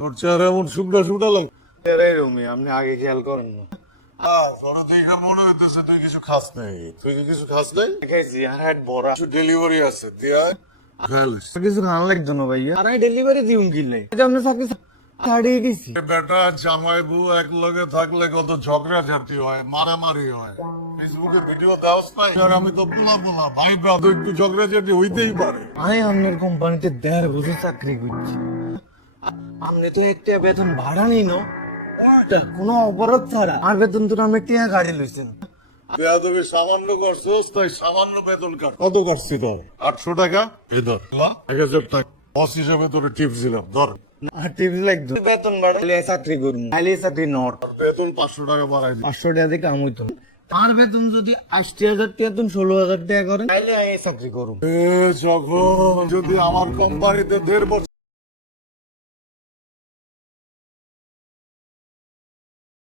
তোর চেহারা এমন শুকনা শুকনা লাগে। আপনি আগে খেয়াল করেন না। মনে হইতেছে তুই কিছু খাস নাই। তুই কি কিছু খাস নাই? খাইছি আর হাট বড়া কিছু ডেলিভারি আছে দিয়া খাইলিস। কিছু খান লাগতো না ভাইয়া, আর ডেলিভারি দিউম কিনলে আপনি চাকরি ছাড়িয়ে গেছি। বেটা জামাই বউ এক লগে থাকলে কত ঝগড়া ঝাঁটি হয়, মারামারি হয়। ফেসবুকে ভিডিও দাওস নাই আর আমি তো বলা ভাই ব্রাদ একটু ঝগড়া ঝাঁটি হইতেই পারে। আমি আপনার কোম্পানিতে 1.5 বছর চাকরি করছি, আপনি তো একটা বেতন ভাড়া নিন কোনো অপরাধ ছাড়া, আর বেতন তো আমি টিয়া গাড়ি লইছেন। বেয়াদবি সামান্য করছিস তাই সামান্য বেতন কাট। কত কাটছি তোর? 800 টাকা। এই ধর 1000 টাকা বস হিসাবে তোর টিপস দিলাম, ধর। টিপস লাগতো, বেতন বাড়াইলে চাকরি করুন, নাইলে চাকরি নট। বেতন 500 টাকা বাড়াই দিই। 500 টাকা দিয়ে কাম হইতো। আর বেতন যদি 80,000 টাকা, 16,000 টাকা করেন তাইলে চাকরি করুন। যখন যদি আমার কোম্পানিতে 1.5 বছর